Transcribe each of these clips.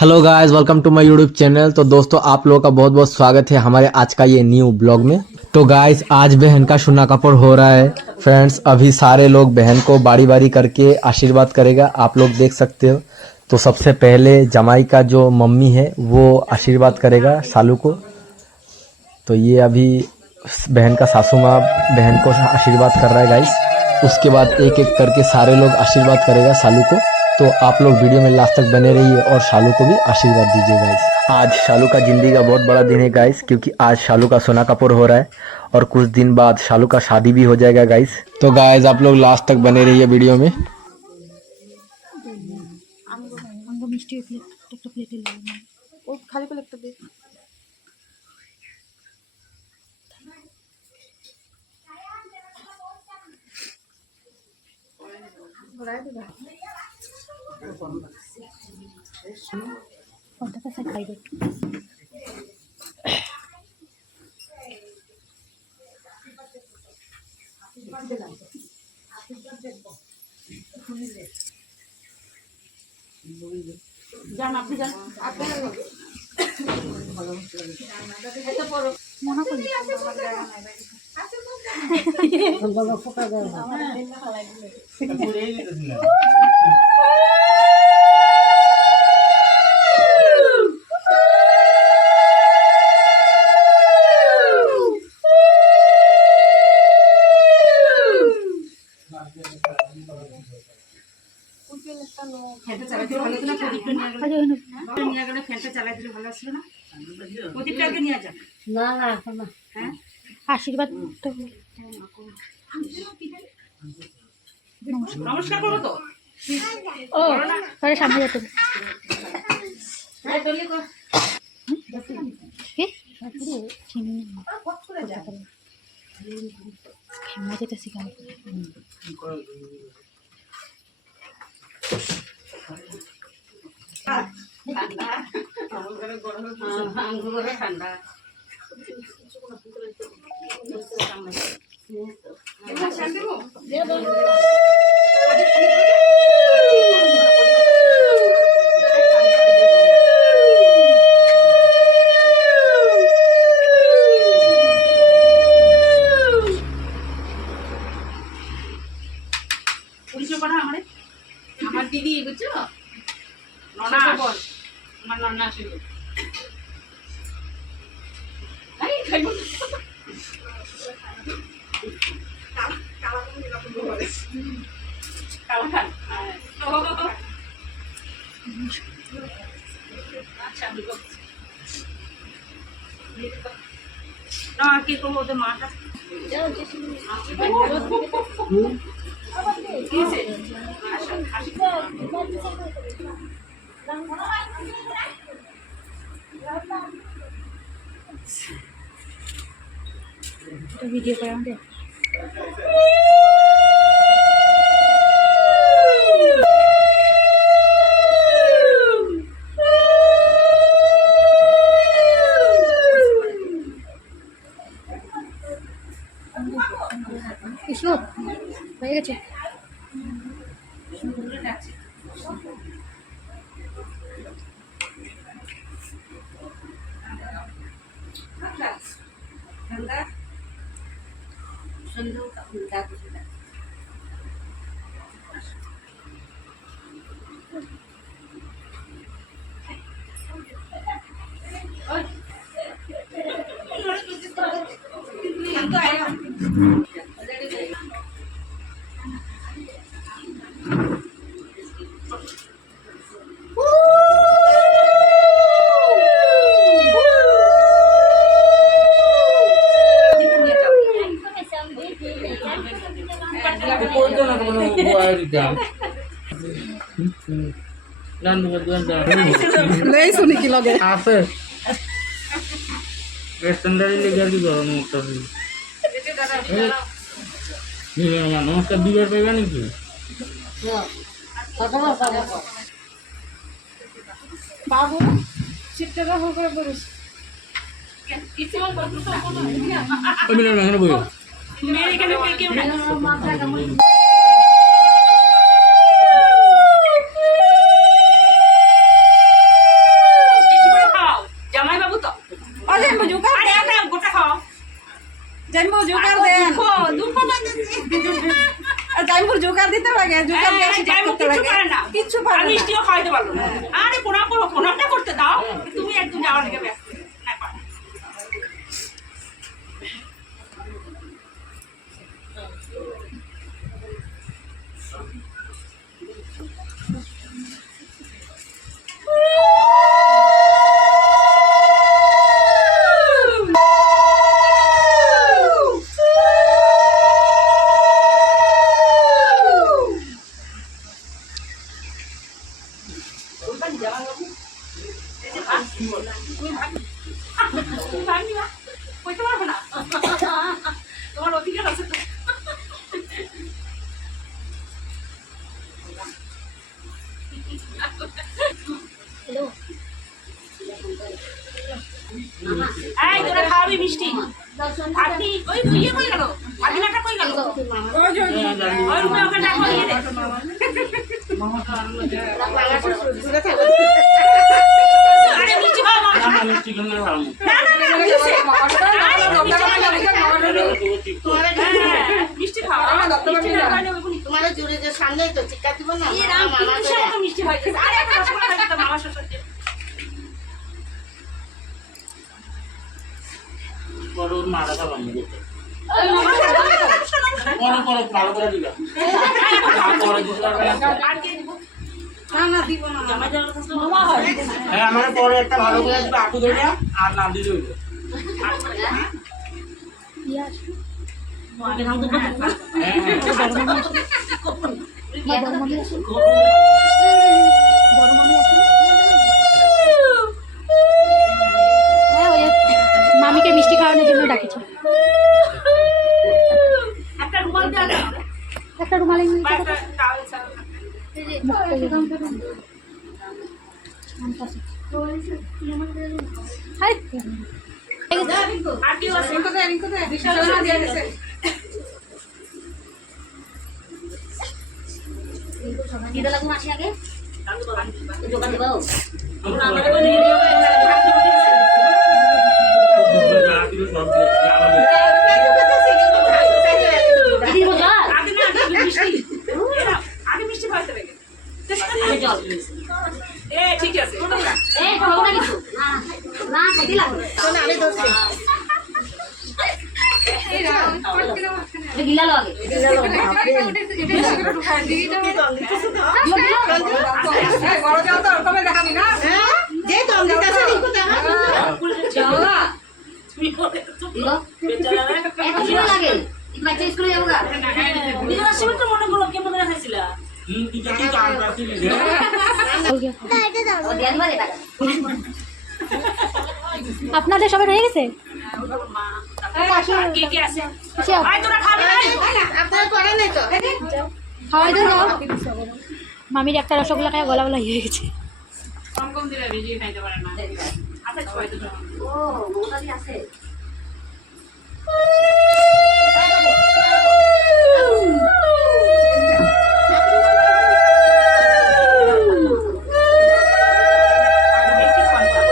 Hello guys, welcome to my YouTube channel. तो दोस्तों, आप लोगों का बहुत बहुत स्वागत है हमारे आज का ये न्यू ब्लॉग में। तो गाइस, आज बहन का सुन्ना कपड़ हो रहा है। फ्रेंड्स, अभी सारे लोग बहन को बारी बारी करके आशीर्वाद करेगा, आप लोग देख सकते हो। तो सबसे पहले जमाई का जो मम्मी है वो आशीर्वाद करेगा सालू को। तो ये अभी बहन का सासू माँ बहन को आशीर्वाद कर रहा है गाइस। उसके बाद एक एक करके सारे लोग आशीर्वाद करेगा सालू को। तो आप लोग वीडियो में लास्ट तक बने रहिए और शालू को भी आशीर्वाद दीजिए गाइस। आज शालू का जिंदगी का बहुत बड़ा दिन है गाइस, क्योंकि आज शालू का सोना कपूर हो रहा है और कुछ दिन बाद शालू का शादी भी हो जाएगा गाइस। तो गाइस, आप लोग लास्ट तक बने रहिए वीडियो में। আশীর্বাদ তো নমস্কার করবো তো। ও তাহলে সামনে যেতে যেতে শিখান ঠান্ডা আমার দিদি বুঝছো ননা আমার ননা আসলে কি করবো ওদের মাটা ভিডিও করে আমাদের কিছু হয়ে গেছে। শুনি কি লাগে আছে নমস্কার দিবার পাইবা নাকি বাবু চিত্রটা হোক করে বলিস मेरे एखाने केউ নাই তুমি পারবি না, কইতে পারবে না, তোমার অধিকার আছে তো। এই তোরা খাওয়াবি মিষ্টি? আপনি ওই ইয়ে কই গেল? ভাগিনাটা কই গেল? ওই রুমে ওকে ডাকো, ইয়ে দে। আরে মিষ্টি খাও মামা। মিষ্টি খেলে ভালো। না না না মিষ্টি। আরে মিষ্টি খাও। মিষ্টি না খাইলে ওই তোমার জুড়ে যে সামনে তো চিৎকার দিব না এই রাম কিসের মতো মিষ্টি হইতেছে? আরে একটা রসগোল্লা খাইতে মামা শ্বশুর দিয়ে। বড় মারা খাওয়া বন্ধ করতে। মামা খাইতে পরে ভালো করে দিবা। পরে দিতে পারবে না। আর কে দিব? না না দিব না জামাই জামাই কাছে মামা হয়। হ্যাঁ আমার পরে একটা ভালো করে দিবা আটু ধরে আর না দিলে হইবে। মামিকে মিষ্টি খাওয়ানোর জন্য ডাকেছে। একটা রুমাল দেওয়া যায় না? একটা রুমালে বা একটা টাওয়েল ছাড়া। আর কেউ আছে? বিশাল দিয়ে দিছে। দিতে লাগবো মাসি আগে দোকানে বাবু আমাদের বলে নিয়ে দিদি বল আগে না আগে মিষ্টি। আগে মিষ্টি খাইতে লাগে। জল এ ঠিক আছে। এই খাবো না কিছু না না খাইতে লাগবে শোনা আমি দোস্ত গিলা লো আগে যে দম দিতেছে রিকু দেখা তুমি বলে তো দিলো বেচারা রে। এত ছিল লাগে বাচ্চা স্কুলে যাবো গা নিজের সময় তো মনে করলো কেমন দেখাইছিলা? তুই তো কাম করছিস রে। ও দিয়া দিবা টাকা আপনাদের সবাই রয়ে গেছে? কে কে আছে? এসে আয় তোরা খাবি না? আপনার করে নাই তো খাওয়াই তো যাও। মামির একটা রসগোল্লা খায় গলা গলা হয়ে গেছে। কম কম দিলে বেশি খাইতে পারে না। আচ্ছা ছয় তো ও মোটালি আছে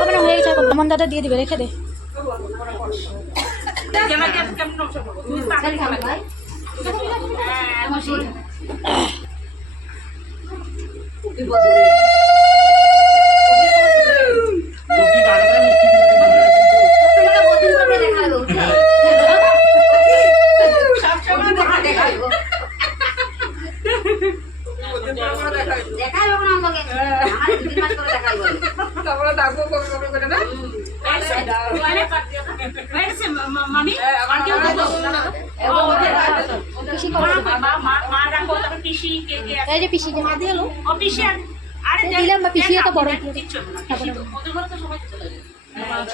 ওখানে হয়ে গেছে, আমার দাদা দিয়ে দিবে, রেখে দে। কেমন কেমন নকশা করবো? তুমি গাড়ি খাবে ভাই আমার সেই বিপদ তুই গাড়িটা মিষ্টি তোমাকে বদিন করে দেখা হলো সবসময় দেখা দেখা হলো দেখা হলো না আমাকে আমার 2 মাস করে দেখা হলো তারপরে ডাকবো কবে কবে করে না? মামি আর কেউ ডাকবো? পিসি কবে? মা ডাকবো, তারপর পিসি কে কে আছে? এই যে পিসি যে মা দিয়ে এলো। ও পিসি আরে দিলাম বা পিসিও তো বড়। কিচ্ছু হবে না, পিসি তো- ওদের ঘরে তো সবাই চলে যাবে।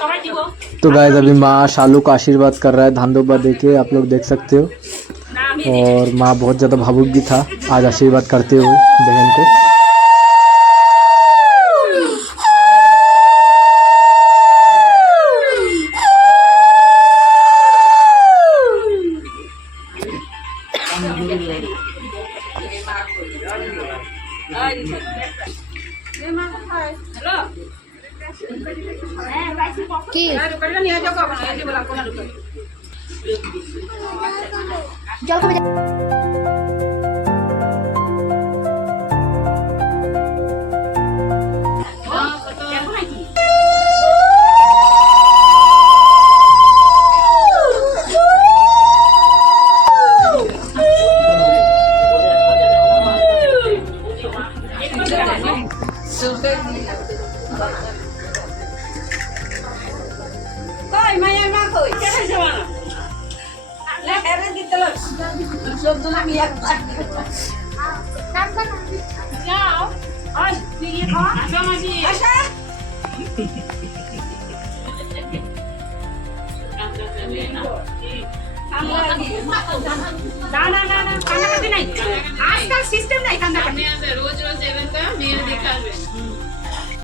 সবাই দিব तो गाइस अभी माँ शालू का आशीर्वाद कर रहा है धान दुब्बा देके, आप लोग देख सकते हो। না আমি और माँ बहुत ज़्यादा भावुक भी था आज आशीर्वाद करते हुए बहन को। হ্যালো কি দোকানটা নিয়ে যাও কখন? এই যে বলা কোন দোকান? জল খাবে? দেখো নাকি? কই মায়ের মা কই? কেন যাওয়া না? না এরে দিতে লস। সবগুলো আমি একবার। যাও। ওই তুই গিয়ে খাওয়া। আসো মাসি। আসো। না না না না কান্নাকাটি নাই আজকাল সিস্টেম নাই কান্নাকাটি रोज रोज एवं का मेरे दिखा